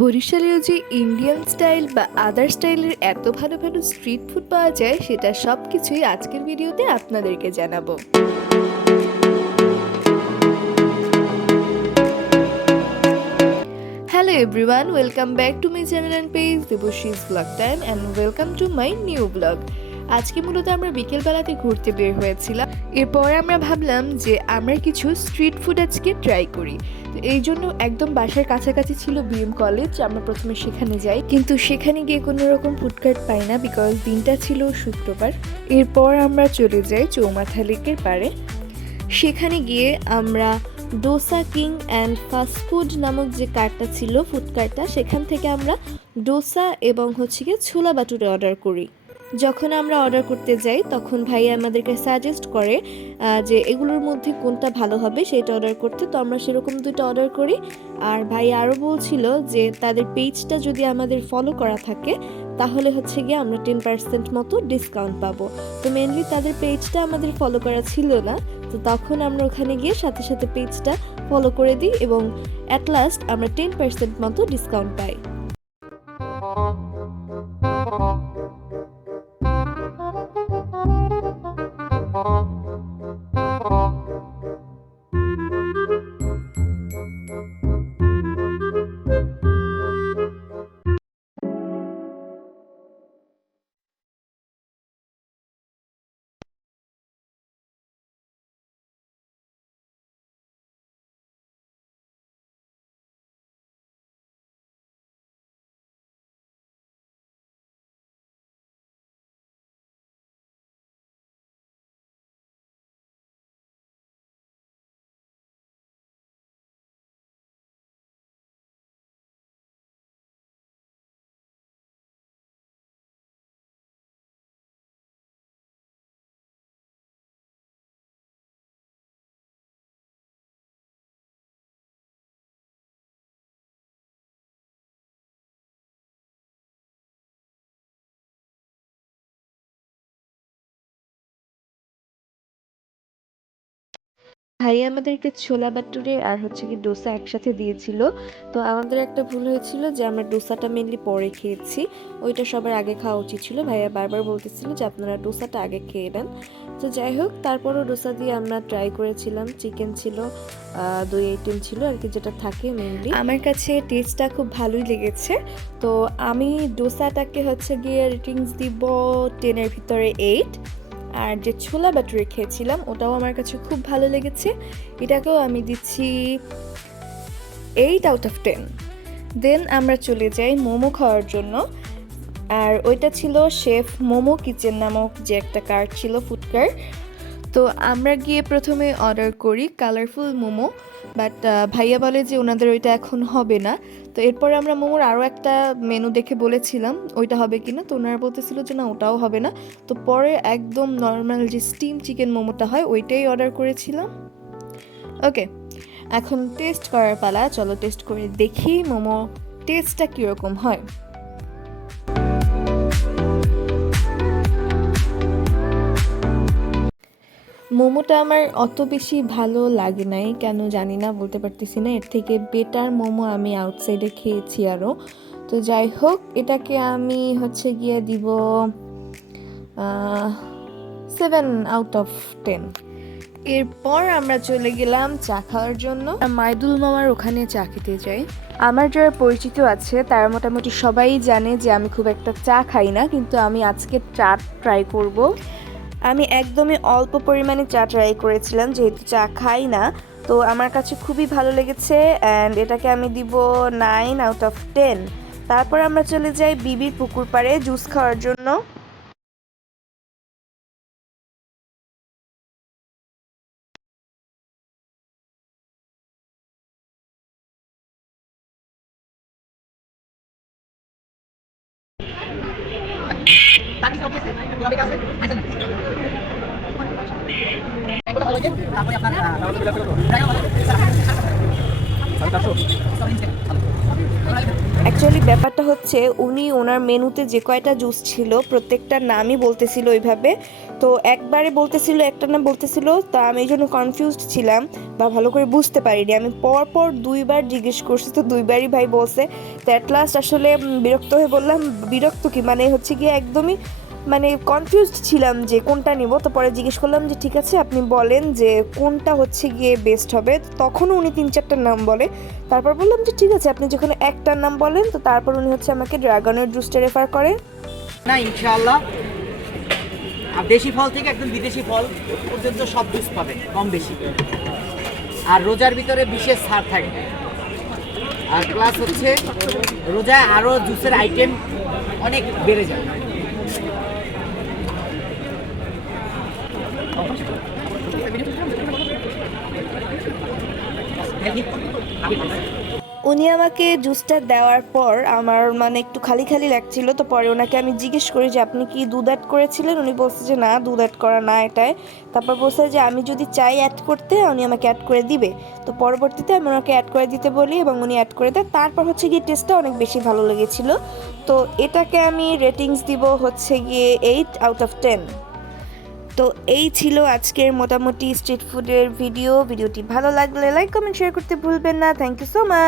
বরিশালেও যে Indian style বা আদার স্টাইলের এত ভালো ভালো স্ট্রিট ফুড পাওয়া যায়, সেটা সব কিছুই আজকের ভিডিওতে আপনাদেরকে জানাব। Hello everyone welcome back to my channel and page Debashree's vlog time and welcome to my new vlog আজকে মূলত আমরা বিকেলবেলাতে ঘুরতে বের হয়েছিলাম। এরপর আমরা ভাবলাম যে আমরা কিছু স্ট্রিট ফুড আজকে ট্রাই করি। এই জন্য একদম বাসার কাছাকাছি ছিল বিএম কলেজ, আমরা প্রথমে সেখানে যাই। কিন্তু সেখানে গিয়ে কোনো রকম ফুডকার্ট পাই না বিকজ দিনটা ছিল শুক্রবার। এরপর আমরা চলে যাই চৌমাথা লেকের পাড়ে। সেখানে গিয়ে আমরা ডোসা কিং অ্যান্ড ফাস্টফুড নামক যে কার্টটা ছিল ফুড কার্টটা সেখান থেকে আমরা ডোসা এবং হচ্ছে গিয়ে ছোলা বাটুরে অর্ডার করি। যখন আমরা অর্ডার করতে যাই, তখন ভাই আমাদেরকে সাজেস্ট করে যে এগুলোর মধ্যে কোনটা ভালো হবে সেটা অর্ডার করতে। তো আমরা সেরকম দুটো অর্ডার করি। আর ভাই আরও বলছিল যে তাদের পেজটা যদি আমাদের ফলো করা থাকে, তাহলে হচ্ছে গিয়ে আমরা টেন পার্সেন্ট মতো ডিসকাউন্ট পাবো। তো মেনলি তাদের পেজটা আমাদের ফলো করা ছিল না। তো তখন আমরা ওখানে গিয়ে সাথে সাথে পেজটা ফলো করে দিই এবং অ্যাট লাস্ট আমরা টেন পার্সেন্ট মতো ডিসকাউন্ট পাই। ভাই আমাদেরকে ছোলা বাটুরে আর হচ্ছে কি ডোসা একসাথে দিয়েছিল। তো আমাদের একটা ভুল হয়েছিল যে আমরা ডোসাটা মেনলি পরে খেয়েছি। ওইটা সবার আগে খাওয়া উচিত ছিল। ভাইয়া বারবার বলতেছিল যে আপনারা ডোসাটা আগে খেয়ে নেন। তো যাই হোক, তারপরও ডোসা দিয়ে আমরা ট্রাই করেছিলাম। চিকেন ছিল দুই আইটেম ছিল আর কি যেটা থাকে মেনলি আমার কাছে টেস্টটা খুব ভালোই লেগেছে। তো আমি ডোসাটাকে হচ্ছে গিয়ে রেটিংস দিব টেনের ভিতরে এইট আর যে ছোলা ব্যাটারি খেয়েছিলাম, ওটাও আমার কাছে খুব ভালো লেগেছে। এটাকেও আমি দিচ্ছি eight out of ten then আমরা চলে যাই মোমো খাওয়ার জন্য। আর ওইটা ছিল শেফ মোমো কিচেন নামক যে একটা কার্ড ছিল ফুড কার্ট তো আমরা গিয়ে প্রথমে অর্ডার করি কালারফুল মোমো বাট ভাইয়া বলে যে ওনাদের ওইটা এখন হবে না। তো এরপরে আমরা মোমোর আরও একটা মেনু দেখে বলেছিলাম, ওইটা হবে কি না তো ওনারা বলতেছিল যে না, ওটাও হবে না। তো পরে একদম নর্মাল যে স্টিম চিকেন মোমোটা হয়, ওইটাই অর্ডার করেছিলাম। ওকে এখন টেস্ট করার পালা, চলো টেস্ট করে দেখি মোমো টেস্টটা কীরকম হয়। মোমোটা আমার অত বেশি ভালো লাগে নাই, কেন জানি না, বলতে পারতেছি না। এর থেকে বেটার মোমো আমি আউটসাইডে খেয়েছি আরও তো যাই হোক, এটাকে আমি হচ্ছে গিয়ে দিব সেভেন আউট অফ টেন এরপর আমরা চলে গেলাম চা খাওয়ার জন্য। মাইদুল মামার ওখানে চা খেতে যাই। আমার যারা পরিচিত আছে, তারা মোটামুটি সবাই জানে যে আমি খুব একটা চা খাই না, কিন্তু আমি আজকে চা ট্রাই করব। আমি একদমই অল্প পরিমাণে চা ট্রাই করেছিলাম, যেহেতু চা খাই না। তো আমার কাছে খুবই ভালো লেগেছে অ্যান্ড এটাকে আমি দিব নাইন আউট অফ টেন তারপর আমরা চলে যাই বিবির পুকুর পাড়ে জুস খাওয়ার জন্য। বাকি সব কিছু গোলাপের কাছে। আসেন তারপরে আপনার অ্যাকচুয়ালি ব্যাপারটা হচ্ছে, উনি ওনার মেনুতে যে কয়টা জুস ছিল প্রত্যেকটার নামই বলতেছিল ওইভাবে। তো একবারে বলতেছিল, একটা নাম বলতেছিল, তা আমি এই জন্য কনফিউজড ছিলাম বা ভালো করে বুঝতে পারিনি। আমি পর পর দুইবার জিজ্ঞেস করছি, তো দুইবারই ভাই বলছে তো অ্যাট লাস্ট আসলে বিরক্ত হয়ে বললাম, বিরক্ত কি? মানে হচ্ছে গিয়ে একদমই মানে কনফিউজড ছিলাম যে কোনটা নিব। তো পরে জিজ্ঞেস করলাম যে, ঠিক আছে, আপনি বলেন যে কোনটা হচ্ছে গিয়ে বেস্ট হবে। তখনও উনি তিন চারটার নাম বলে। তারপর বললাম যে, ঠিক আছে, আপনি যখন একটার নাম বলেন, তো তারপর উনি হচ্ছে আমাকে ড্রাগনের জুসটা রেফার করে। না, ইনশাআল্লাহ। আর দেশি ফল থেকে একদম বিদেশি ফল পর্যন্ত সব জুস পাবেন কম বেশি। আর রোজার ভিতরে বিশেষ ছাড় থাকবে আর প্লাস হচ্ছে, রোজায় আরও জুসের আইটেম অনেক বেড়ে যায়। উনি আমাকে জুসটা দেওয়ার পর আমার মানে একটু খালি খালি লাগছিল, তো পরে ওনাকে আমি জিজ্ঞেস করি যে, আপনি কি দুধ অ্যাড করেছিলেন? উনি বলছে যে, না, দুধ অ্যাড করা না এটায় তারপর বলছে যে, আমি যদি চাই অ্যাড করতে, উনি আমাকে অ্যাড করে দিবে। তো পরবর্তীতে আমি ওনাকে অ্যাড করে দিতে বলি এবং উনি অ্যাড করে দেয়। তারপর হচ্ছে গিয়ে টেস্টটা অনেক বেশি ভালো লেগেছিল। তো এটাকে আমি রেটিংস দিব হচ্ছে গিয়ে এইট আউট অফ টেন তো এই ছিল আজকের মোটামুটি স্ট্রিট ফুডের ভিডিও, ভিডিওটি ভালো লাগলে লাইক কমেন্ট শেয়ার করতে ভুলবেন না। Thank you so much